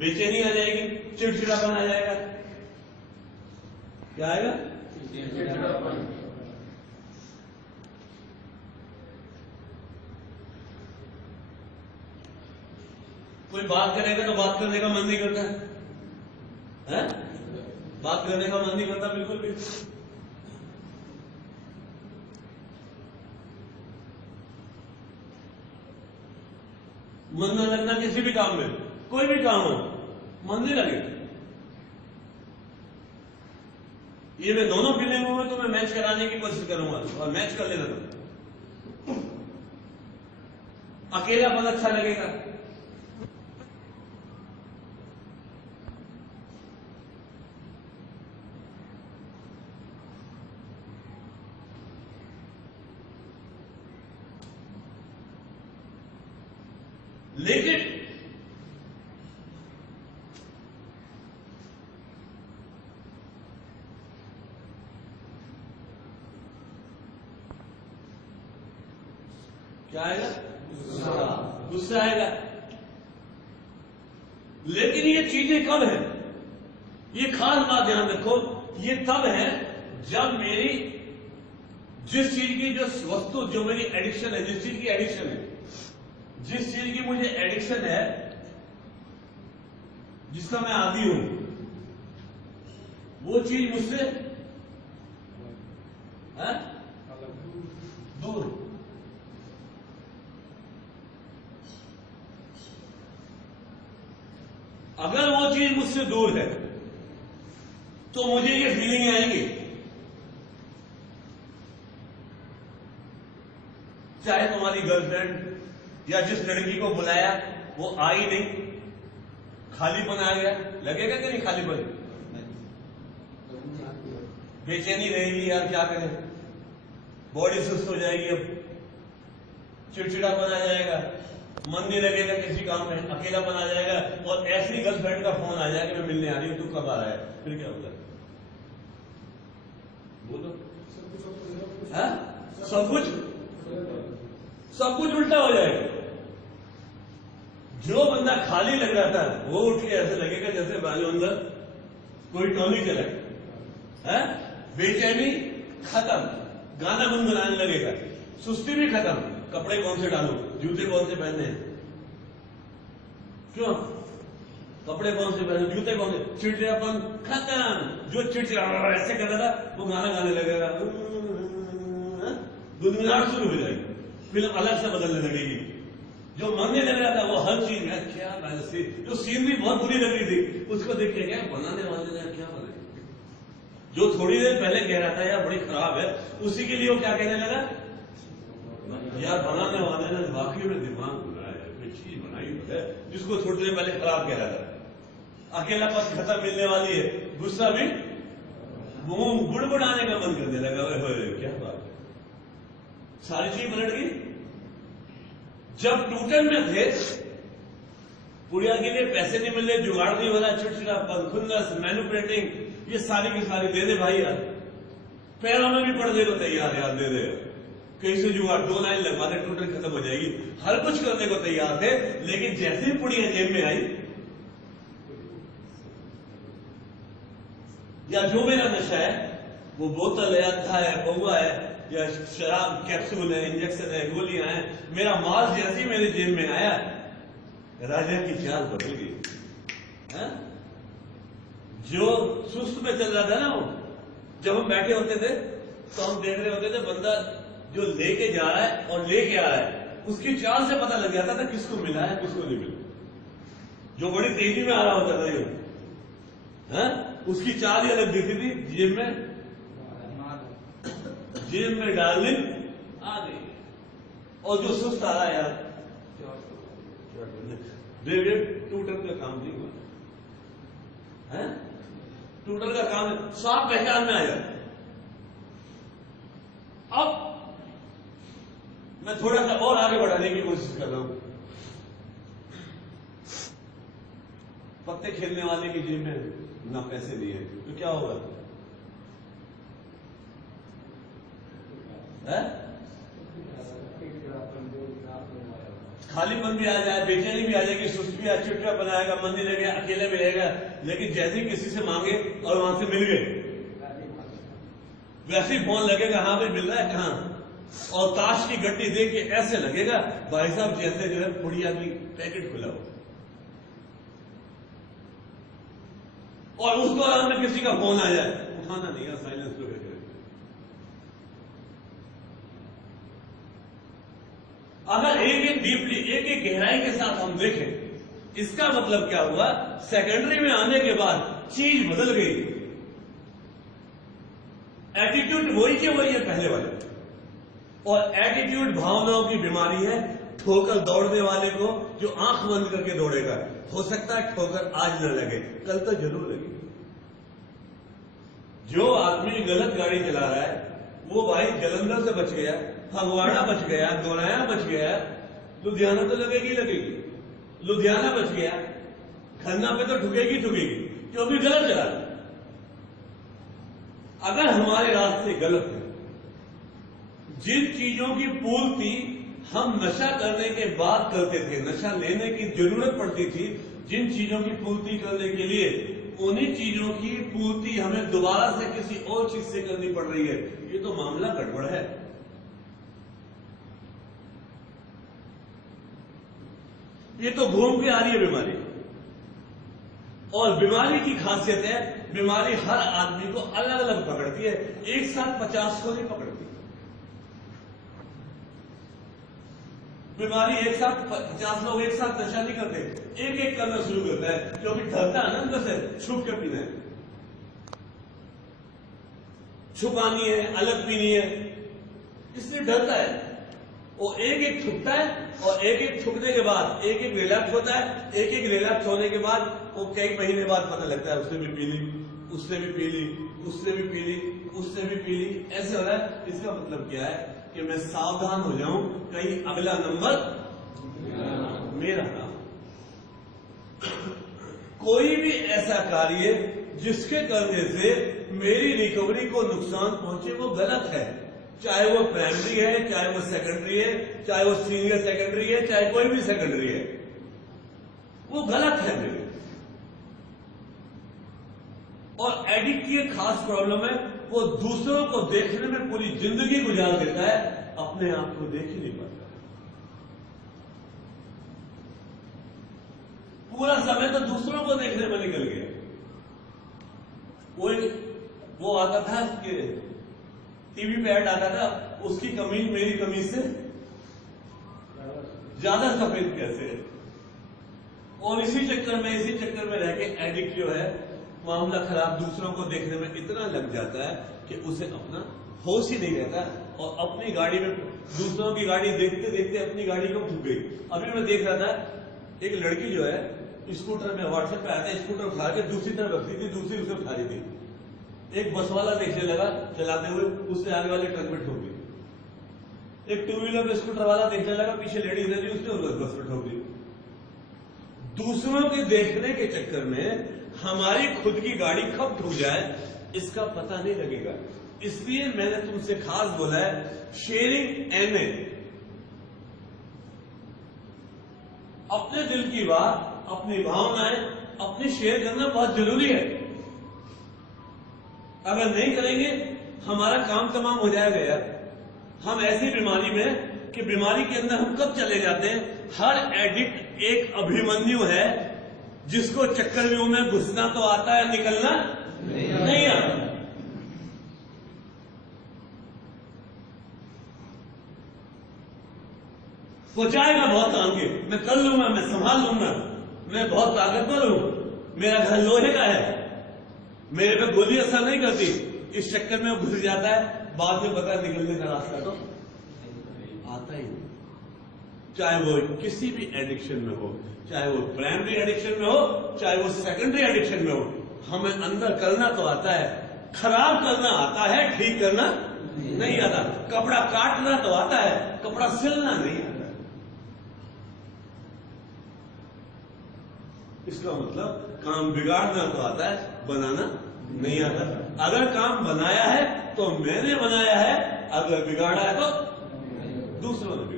बेचैनी आ जाएगी, चिड़चिड़ापन आ जाएगा। क्या आएगा? चिड़चिड़ापन। कोई बात करेगा तो बात करने का मन नहीं करता है? बात करने का मन नहीं करता बिल्कुल भी। मन न लगना किसी भी काम में, कोई भी काम हो, मन नहीं लगेगा। ये मैं दोनों फीलिंगों में तुम्हें मैच कराने की कोशिश करूंगा और मैच कर लेना तुम। अकेलापन अच्छा लगेगा, लेकिन क्या आएगा? गुस्सा आएगा। लेकिन ये चीजें कब है? ये खास बात ध्यान रखो, ये तब है जब मेरी जिस चीज की जो वस्तु, जो मेरी एडिक्शन है, जिस चीज की एडिक्शन है, जिस चीज की मुझे एडिक्शन है, जिसका मैं आदी हूं, वो चीज मुझसे दूर। अगर वो चीज मुझसे दूर है तो मुझे ये फीलिंग आएंगी, चाहे तुम्हारी गर्लफ्रेंड या जिस लड़की को बुलाया वो आई नहीं, खालीपन आ गया, लगेगा कि नहीं? खालीपन, बेचैनी रहेगी, यार क्या करें, बॉडी सुस्त हो जाएगी, अब चिड़चिड़ापन आ जाएगा, मन नहीं लगेगा किसी काम में, अकेलापन आ जाएगा, और ऐसी गर्लफ्रेंड का फोन आ जाएगा मैं मिलने आ रही हूं, तू कब आ रहा है, फिर क्या होगा? बोलो। सब कुछ उल्टा हो जाएगा। जो बंदा खाली लग रहा था वो उठ के ऐसे लगेगा जैसे बाजू अंदर कोई टॉनिक चला है। बेचैनी खत्म, गाना गुनगुनाने लगेगा, सुस्ती भी खत्म, कपड़े कौन से डालो, जूते कौन से पहनने हैं, क्यों कपड़े कौन से पहने, जूते कौन से, चिड़चिड़ापन खत्म। जो चिड़चिड़ा ऐसे कर रहा था वो गाना गाने लगेगा, गुनगुनाहट शुरू हो जाएगी, फिल्म अलग से बदलने लगेगी। जो मन नहीं लग रहा था वो हर चीज में क्या वैसे, जो सीन भी बहुत बुरी लग रही थी उसको देख के क्या बनाने वाले ने क्या बनाया, जो थोड़ी देर पहले कह रहा था यार बड़ी खराब है, उसी के लिए वो क्या कहने लगा, यार बनाने वाले ने वाकई में दिमाग बनाया है, कोई चीज बनाई है जिसको थोड़ी देर पहले खराब कह रहा था। अकेलापन खत्म मिलने वाली है, गुस्सा भी गुड़गुड़ाने का मन करने लगा, क्या बात है, सारी चीज पलट गई। जब टूटन में थे, पुड़िया के लिए पैसे नहीं मिल रहे, जुगाड़ नहीं हो रहा, चिड़चिड़ापन, खुन्नस, मैनिपुलेटिंग, ये सारी की सारी दे दे भाई यार, पैरों में भी पड़ने को तैयार, यार दे दे, कहीं से जुगाड़, 2 लाइन लगवा दे, टूटन खत्म हो जाएगी, हर कुछ करने को तैयार थे। लेकिन जैसे ही पुड़िया जेब में आई, या जो मेरा नशा है, वो बोतल है, अद्धा है, पौवा है, या शराब कैप्सूल है, इंजेक्शन है, गोलियां हैं, मेरा माल जैसे ही मेरे जेब में आया, राजा की चाल बदल गई। जो सुस्त में चल रहा था ना, वो जब हम बैठे होते थे तो हम देख रहे होते थे बंदा जो लेके जा रहा है और लेके आ रहा है, उसकी चाल से पता लग जाता था किसको मिला है किसको नहीं मिला। जो बड़ी तेजी में आ रहा होता था ये, उसकी चाल ही अलग दिखती थी, जेब में डालने आ गई, और जो सुस्त आ रहा है यार टूटल का काम नहीं हुआ है, टूटल का काम साफ पहचान में आ जाए। अब मैं थोड़ा सा और आगे बढ़ाने की कोशिश कर रहा हूं। पत्ते खेलने वाले की जेब में ना पैसे नहीं है तो क्या होगा, खालीपन भी आ जाए, बेचैनी भी आ जाएगी, सुस्ती आ, चिड़चिड़ा बनाएगा, मन नहीं लगेगा, अकेले में रहेगा। लेकिन जैसे ही किसी से मांगे और वहां से मिल गए, वैसे ही फोन लगेगा, हाँ भाई मिल रहा है कहाँ। और ताश की गड्डी देख के ऐसे लगेगा भाई साहब जैसे जो है पुड़िया की पैकेट खुला हो। और उस दौरान में किसी का फोन आ जाए, उठाना नहीं है, साइलेंस पे बैठे। अगर एक एक डीपली, एक एक गहराई के साथ हम देखें, इसका मतलब क्या हुआ, सेकेंडरी में आने के बाद चीज बदल गई। एटीट्यूड वही के वही है पहले वाले। और एटीट्यूड भावनाओं की बीमारी है। ठोकर दौड़ने वाले को जो आंख बंद करके दौड़ेगा, हो सकता है ठोकर आज न लगे, कल तो जरूर लगे। जो आदमी गलत गाड़ी चला रहा है वो भाई जलंधर से बच गया, फगवाड़ा बच गया, दोराया बच गया, लुधियाना तो लगेगी लगेगी, लुधियाना बच गया, खन्ना पे तो ठुकेगी ठुकेगी, क्यों भी गलत चला रहा। अगर हमारे रास्ते गलत है, जिन चीजों की पूर्ति हम नशा करने के बाद करते थे, नशा लेने की जरूरत पड़ती थी, जिन चीजों की पूर्ति करने के लिए, उन्हीं चीजों की पूर्ति हमें दोबारा से किसी और चीज से करनी पड़ रही है। ये तो मामला गड़बड़ है। ये तो घूम के आ रही है बीमारी। और बीमारी की खासियत है, बीमारी हर आदमी को अलग अलग पकड़ती है, एक साथ 50 को नहीं पकड़ती। बीमारी एक साथ 50 लोग एक साथ नशा नहीं करते, एक एक करना शुरू करता है, क्योंकि डरता है ना अंदर से, छुप के पीना है, छुपानी है, अलग पीनी है, इसलिए डरता है। वो एक एक थुकता है, और एक एक थुकने के बाद एक एक रिलैक्स होता है, एक एक रिलैक्स होने के बाद वो कई महीने बाद पता लगता है उसने भी पी ली, उसने भी पी ली, उसने भी पी ली, उसने भी पी ली, ऐसे हो रहा है। इसका मतलब क्या है कि मैं सावधान हो जाऊं, कहीं अगला नंबर मेरा ना। कोई भी ऐसा कार्य जिसके करने से मेरी रिकवरी को नुकसान पहुंचे वो गलत है, चाहे वो प्राइमरी है, चाहे वो सेकेंडरी है, चाहे वो सीनियर सेकेंडरी है, चाहे कोई भी सेकेंडरी है, वो गलत है मेरे। और एडिक्ट की एक खास प्रॉब्लम है, वो दूसरों को देखने में पूरी जिंदगी गुजार देता है, अपने आप को देख ही नहीं पाता। पूरा समय तो दूसरों को देखने में निकल गया। वो आता था कि टीवी पे ऐड आता था, उसकी कमीज मेरी कमीज से ज्यादा सफेद कैसे है। और इसी चक्कर में रह के एडिक्ट जो है, मामला खराब, दूसरों को देखने में इतना लग जाता है कि उसे अपना होश ही नहीं रहता, और अपनी गाड़ी में दूसरों की गाड़ी देखते देखते अपनी गाड़ी को भूल गई। अभी मैं देख रहा था, एक लड़की जो है स्कूटर में, व्हाट्सएप पे आता है, स्कूटर उठा के दूसरी तरफ रखती थी, दूसरी उसे उठा रही थी। एक बस वाला देखने लगा चलाते हुए, उससे आगे वाले ट्रक में ठोक दी। एक टू व्हीलर पे स्कूटर वाला देखने लगा, पीछे लेडीज रही, उसने बस में ठोक दी। दूसरों के देखने के चक्कर में हमारी खुद की गाड़ी कब ठुक जाए इसका पता नहीं लगेगा। इसलिए मैंने तुमसे खास बोला है, शेयरिंग एनए, अपने दिल की बात, अपनी भावनाएं अपनी शेयर करना बहुत जरूरी है। अगर नहीं करेंगे हमारा काम तमाम हो जाएगा यार। हम ऐसी बीमारी में कि बीमारी के अंदर हम कब चले जाते हैं। हर एडिक्ट एक अभिमन्यु है, जिसको चक्रव्यूह में घुसना तो आता है, निकलना नहीं आता। वो जाएगा बहुत आगे, मैं कर लूंगा, मैं संभाल लूंगा, मैं बहुत ताकतवर हूं, मेरा घर लोहे का है, मेरे पे गोली असर नहीं करती। इस चक्कर में वो घुस जाता है, बाद में पता निकलने का रास्ता तो आता ही नहीं। चाहे वो किसी भी एडिक्शन में हो, चाहे वो प्राइमरी एडिक्शन में हो, चाहे वो सेकेंडरी एडिक्शन में हो, हमें अंदर करना तो आता है, खराब करना आता है, ठीक करना नहीं आता। कपड़ा काटना तो आता है, कपड़ा सिलना नहीं आता। इसका मतलब काम बिगाड़ना तो आता है, बनाना नहीं आता। अगर काम बनाया है तो मैंने बनाया है, अगर बिगाड़ा है तो दूसरों ने।